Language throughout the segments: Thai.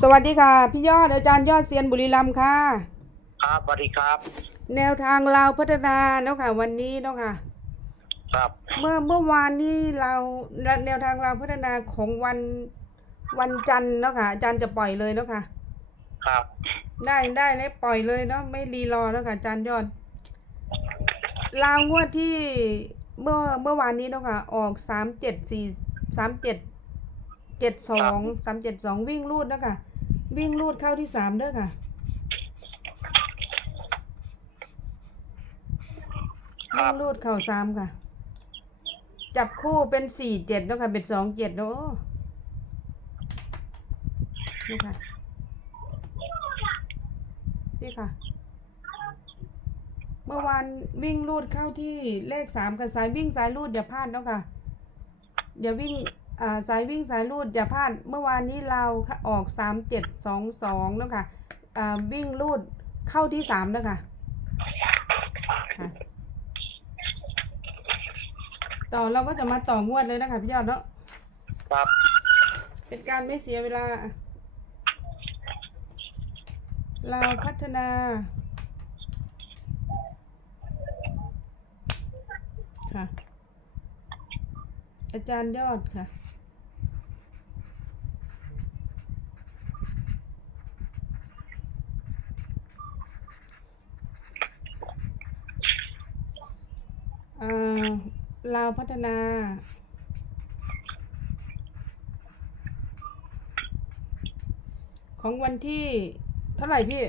สวัสดีค่ะ พี่ยอดอาจารย์ยอดเซียนบุรีรัมย์ค่ะ ครับสวัสดีครับ แนวทางเราวพัฒนาเนาะค่ะ วันนี้เนาะค่ะ ครับ เมื่อเมื่อวานนี้เราแนวทางเราวพัฒนาของวันวันจันทร์เนาะค่ะ อาจารย์จะปล่อยเลยเนาะค่ะ ครับได้ได้เลยปล่อยเลยเนาะไม่รีรอแล้วค่ะอาจารย์ยอดลาวงวดที่เมื่อเมื่อวานนี้เนาะค่ะ ออกสามเจ็ดสี่สามเจ็ดเจ็ดสองสามเจ็ดสองวิ่งรูดเนาะค่ะ วิ่งรูดเข้าที่สามเด้อค่ะครัวิ่บงรูดเข่าสามค่ะ จับคู่เป็นสี่เจ็ดเนาะค่ะ เป็นสองเจ็ดเนาะนี่ค่ะ นี่ค่ะ เมื่อวานวิ่งรูดเข้าที่เลขสามกับสายวิ่งสายรูดอย่าพลาดเนาะค่ะ อย่าวิ่งอ่า สายวิ่งสายรูดอย่าพลาดเมื่อวานนี้เราออกสามเจ็ดสองสองเนาะค่ะอ่าวิ่งรูดเข้าที่สามเนาะค่ะค่ะ ต่อเราก็จะมาต่องวดเลยนะคะพี่ยอดเนาะครับ เป็นการไม่เสียเวลา เราพัฒนาค่ะอาจารย์ยอดค่ะ เอ่อเราวพัฒนา ของวันที่เท่าไหร่พี่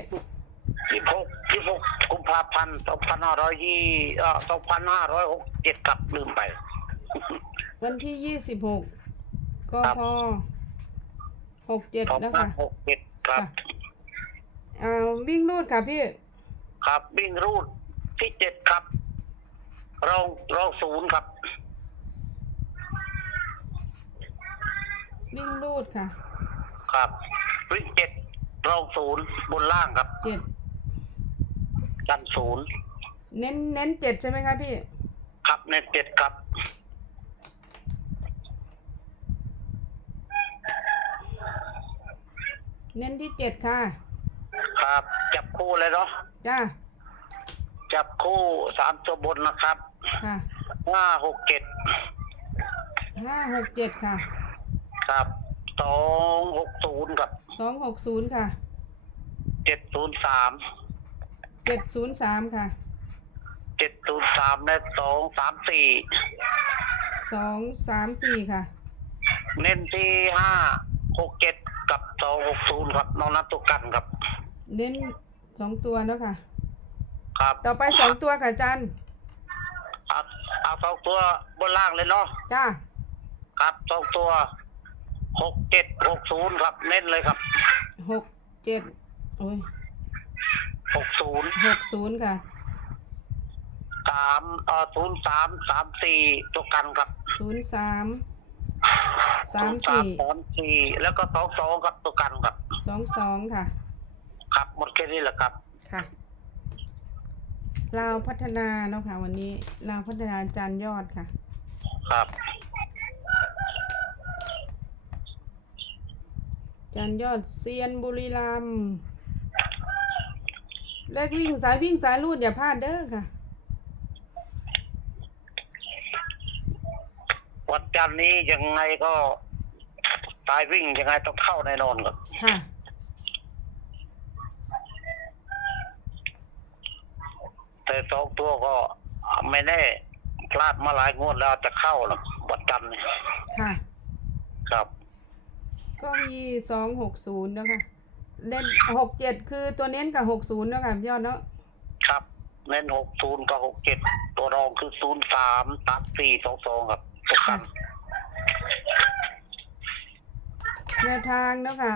ยี่หกยี่หกกุมภาพันธ์สองพันห้าร้อยยี่เอ่อสองพันห้าร้อยหกเจ็ดกับลืมไป วันที่ยี่สิบหกก็ครับ พอหกเจ็ดสองนะพัคะนหกเจ็ดครับค่ะอ่าวิ่งรูดค่ะพี่ ครับวิ่งรูดที่เจ็ดครับ รองรองศูนย์ครับ วิ่งรูดค่ะครับวิ่งเจ็ดรองศูนย์บนล่างครับ เจ็ดกันศูนย์เน้นเน้นเจ็ดใช่ไหมคะพี่ครับในเจ็ดครับ เน้นที่เจ็ดค่ะ ครับ จับคู่เลยเนาะจ้า จับคู่สามตัวบนนะครับค่ะห้าหกเจ็ดห้าหกเจ็ดค่ะครับสองหกศูนย์กับสองหกศูนย์ค่ะเจ็ดศูนย์สามเจ็ดศูนย์สามค่ะเจ็ดศูนย์สามและสองสามสี่สองสามสี่ค่ะ เน้นที่ห้าหกเจ็ดกับสองหกศูนย์ครับน้องนับตัวกันครับ เน้นสองตัวเนาะค่ะ ครับต่อไปสองตัวค่ะอาจารย์เอาเอาสองตัวบนล่างเลยเนาะจ้าครับสองตัวหกเจ็ดหกศูนย์ครับเน้นเลยครับหกเจ็ดโอ้ยหกศูนย์หกศูนย์ค่ะสามเอ่อศูนย์สามสามสี่ตัวกันครับศูนย์สามสามศูนย์สี่สามสี่แล้วก็สองสองครับตัวกันครับสองสองค่ะ ครับหมดแค่นี้แหละครับค่ะ ลาวพัฒนาเนาะค่ะ วันนี้ลาวพัฒนาอาจารย์ยอดค่ะ ครับอาจารย์ยอดเซียนบุรีรัมย์เลขวิ่งสายวิ่งสายรูดอย่าพลาดเด้อค่ะ วันจันทร์นี้ยังไงก็สายวิ่งยังไงต้องเข้าแน่นอนครับค่ะ แต่สองตัวก็ไม่แน่ พลาดมาหลายงวดแล้วจะเข้าหรอกวันจันทร์นี่ค่ะ ครับ ก็มีสองหกศูนย์นะคะเล่นหกเจ็ดคือตัวเน้นกับหกศูนย์เนาะค่ะพี่ยอดเนาะครับเน้นหกศูนย์กับหกเจ็ดตัวรองคือศูนย์สามสามสี่สองสองครับตัวกันแนวทางเนาะค่ะ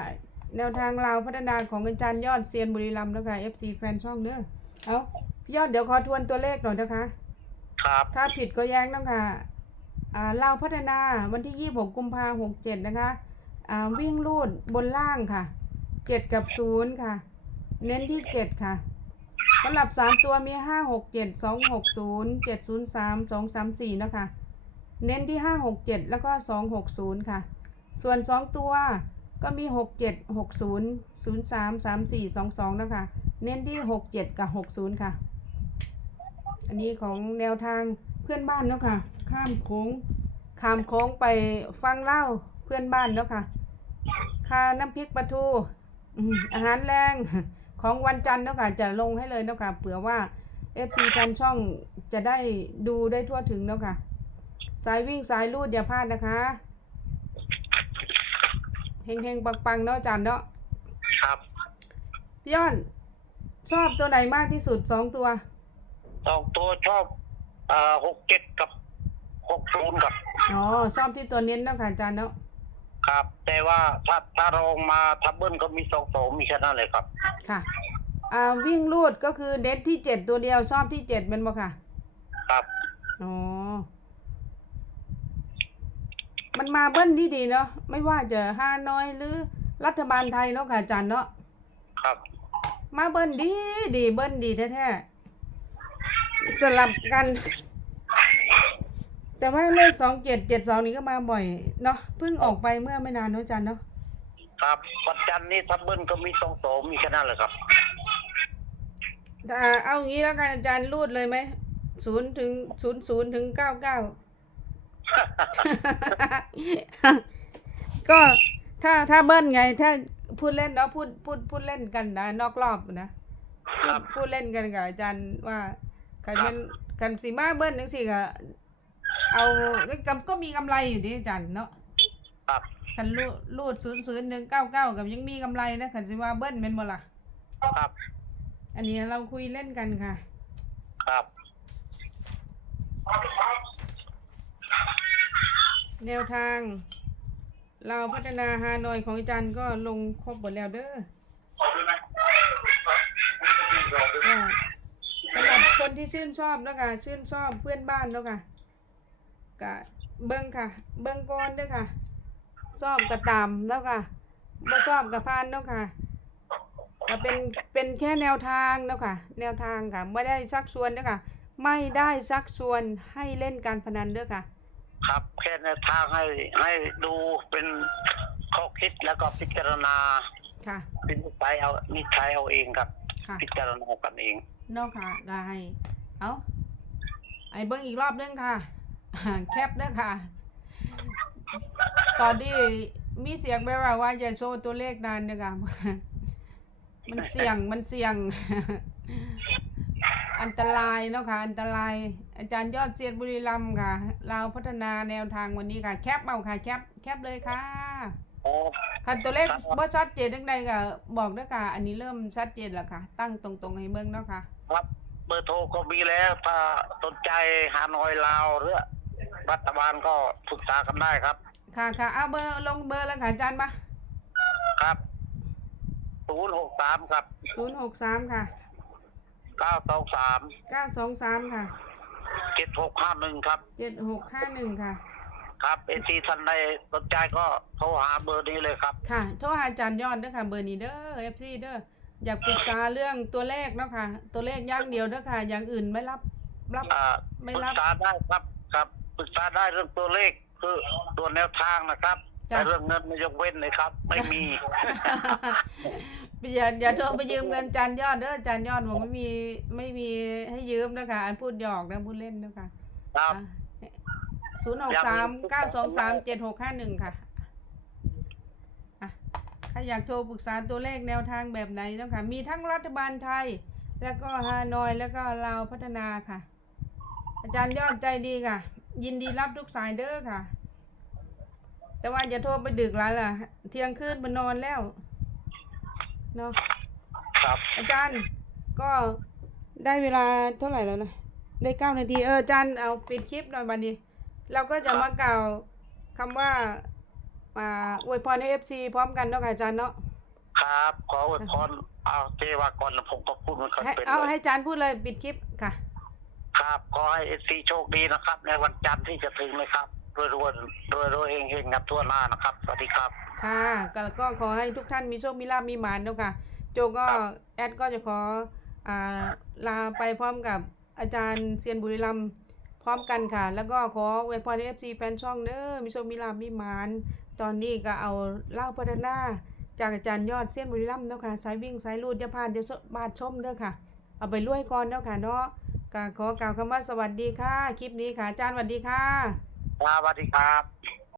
แนวทางลาวพัฒนาของอาจารย์ยอดเซียนบุรีรัมย์เนาะค่ะ FC แฟนช่องเด้อเอา พี่ยอดเดี๋ยวขอทวนตัวเลขหน่อยนะคะ ครับ ถ้าผิดก็แย้งเนาะค่ะอ่าลาวพัฒนาวันที่26กุมภาหกเจ็ดนะคะอ่าวิ่งลูดบนล่างค่ะ7กับ0ค่ะ เน้นที่7ค่ะสำหรับ3ตัวมี5 6 7 2 6 0 7 0 3 2 3 4นะคะเน้นที่5 6 7แล้วก็2 6 0ค่ะส่วน2ตัวก็มีหกเจ็ดหกศูนย์ศูนย์สามสามสี่สองสองนะคะ เน้นที่หกเจ็ดกับหกศูนย์ค่ะ อันนี้ของแนวทางเพื่อนบ้านเนาะค่ะ ข้ามโค้งข้ามโค้งไปฟังเล่าเพื่อนบ้านเนาะค่ะ ค่าน้ำพริกปลาทูอืมอาหารแรงของวันจันทร์เนาะค่ะ จะลงให้เลยเนาะค่ะเผื่อว่า FC แฟนช่องจะได้ดูได้ทั่วถึงเนาะค่ะ สายวิ่งสายลูดอย่าพลาดนะคะเฮงเฮงปังปังๆเนาะอาจารย์เนาะครับพี่ย้อน ชอบตัวไหนมากที่สุดสองตัว สองตัวชอบเอ่อหกเจ็ดกับหกศูนย์ครับ อ๋อชอบที่ตัวเน้นเนาะค่ะอาจารย์เนาะครับ แต่ว่าถ้าถ้ารองมาทับเบิ้ลก็มีสองสองมีแค่นั้นเลยครับ ค่ะอ่าวิ่งลูดก็คือเด็ดที่เจ็ดตัวเดียวชอบที่เจ็ดเป็นบ่ค่ะครับ อ๋อมันมาเบิ้ลที่ดีเนาะไม่ว่าจะฮานอยหรือรัฐบาลไทยเนาะค่ะอาจารย์เนาะครับ มาเบิ้ลดีดีเบิ้ลดีแท้ๆ สลับกัน แต่ว่าเลขสองเจ็ดเจ็ดสองนี้ก็มาบ่อยเนาะเพิ่งออกไปเมื่อไม่นานเนาะอาจารย์เนาะครับวันจันทร์นี้ทับเบิ้ลก็มีสองสองมีแค่นั้นเลยครับอ่าเอางี้แล้วกันอาจารย์รูดเลยไหมศูนย์ถึงศูนย์ศูนย์ถึงเก้าเก้าก็ถ้าถ้าเบิ้ลไง ถ้าพูดเล่นเนาะพูดพูดพูดเล่นกันนะนอกรอบนะครับพูดเล่นกันกับอาจารย์ว่า คันเป็นคันสีมาเบิ้ลจังสี่ก็เอากำก็มีกำไรอยู่ดิอาจารย์เนาะครับคันรูดรูดศูนย์ศูนย์หนึ่งเก้าเก้ากับยังมีกำไรนะคันสีว่าเบิ้ลเป็นบ่ล่ะครับอันนี้เราคุยเล่นกันค่ะ ครับแนวทาง เราพัฒนาฮานอยของอาจารย์ก็ลงครบหมดแล้วเด้อ นที่ชื่นชอบแล้วค่ะชื่นชอบเพื่อนบ้านแล้วค่ะกะเบิ้งค่ะ เบิ้งก่อนเด้อค่ะชอบกระตามแล้วค่ะบ่ชอบกระพานแล้วค่ะก็เป็นเป็นแค่แนวทางแล้วค่ะ แนวทางค่ะไม่ได้ชักชวนเด้อค่ะ ไม่ได้ชักชวนให้เล่นการพนันเด้อค่ะ ครับแค่แนวทางให้ให้ดูเป็นข้อคิดแล้วก็พิจารณาค่ะเป็นนิสัยเอานิสัยเอาเองครับ ค่ะ พิจารณากันเอง นอกค่ะได้เอาไอ้เบิ้งอีกรอบนึงค่ะ แคปเด้อค่ะ ตอนที่มีเสียงแว่วๆว่าอย่าโชว์ตัวเลขนานเด้อค่ะ มันเสี่ยงมันเสี่ยง อันตรายเนาะค่ะ อันตราย อาจารย์ยอดเซียนบุรีรัมย์ค่ะ เราพัฒนาแนวทางวันนี้ค่ะ แคปเอาค่ะ แคป แคปเลยค่ะ โอ้คันตัวเลขครับ บ่ชัดเจนจังใดก็บอกเด้อค่ะ อันนี้เริ่มชัดเจนแล้วค่ะ ตั้งตรงๆให้เบิ่งเนาะค่ะ ครับ เบอร์โทรก็มีแล้วถ้าสนใจหาหน่อยลาวหรือรัฐบาลก็ปรึกษากันได้ครับ ค่ะค่ะเอาเบอร์ลงเบอร์แล้วค่ะอาจารย์มาครับศูนย์หกสามครับศูนย์หกสามค่ะเก้าสองสามเก้าสองสามค่ะเจ็ดหกห้าหนึ่งครับ เจ็ดหกห้าหนึ่งค่ะ ครับเอซีท่านใดสนใจก็โทรหาเบอร์นี้เลยครับ ค่ะโทรหาอาจารย์ยอดเด้อค่ะ เบอร์นี้เด้อเอฟซีเด้ออยากปรึกษาเรื่องตัวเลขเนาะค่ะ ตัวเลขอย่างเดียวเด้อค่ะ อย่างอื่นไม่รับรับ อ่าไม่ปรึรับกษาได้ครับครับปรึกษาได้เรื่องตัวเลขคือตัวแนวทางนะครับจ้ะ แต่เรื่องเงินไม่ยกเว้นเลยครับ ไม่มี อย่าอย่าโทรไปยืมเงินอาจารย์ยอดเด้ออาจารย์ยอดบอกไม่มีไม่มีให้ยืมนะคะอันพูดหยอกนะพูดเล่นนะคะครับ ศูนย์หกสามเก้าสองสามเจ็ดหกห้าหนึ่งค่ะอะถ้าอยากโทรปรึกษาตัวเลขแนวทางแบบไหนเนาะคะมีทั้งรัฐบาลไทย แล้วก็ฮานอยแล้วก็ลาวพัฒนาค่ะ อาจารย์ยอดใจดีค่ะ ยินดีรับทุกสายเด้อค่ะ แต่ว่าอย่าโทรไปดึกแล้วล่ะ เที่ยงคืนมานอนแล้วเนาะครับอาจารย์ก็ได้เวลาเท่าไหร่แล้วนะ ได้เก้านาที เอออาจารย์เอาปิดคลิปหน่อยบันนี้ เราก็จะมากล่าวคำว่าอ่าอวยพรให้เอฟซีพร้อมกันเนาะค่ะอาจารย์เนาะครับ ขออวยพรเอาเทวากรผมก็พูดมันค่อยให้เป็นเอาเลให้ยอาจารย์พูดเลยปิดคลิปค่ะ ครับ ขอให้เอซีโชคดีนะครับ ในวันจันทร์ที่จะถึงเลยครับรวยรวยรวยรวยเฮงๆกันทั่วหน้านะครับ สวัสดีครับ ค่ะก็ก็ขอให้ทุกท่านมีโชค มีลาภ มีหมานเนาะค่ะ โจก็ครับแอดก็จะขออ่าลาไปพร้อมกับอาจารย์เซียนบุรีรัมย์ พร้อมกันค่ะ แล้วก็ขออวยพรเอฟซีแฟนช่องเด้อมิโชมิลามิมาน ตอนนี้ก็เอาเล่าพัฒนา จากอาจารย์ยอดเส้นบุรีรัมย์เนาะค่ะสายวิ่งสายรูดจะผ่าพลาดเดี๋ยวบาดชมเด้อค่ะ เอาไปรวยก่อนเนาะค่ะเนาะก็ขอกล่าวคำว่าสวัสดีค่ะ คลิปนี้ค่ะอาจารย์สวัสดีค่ะสวัสดีครับ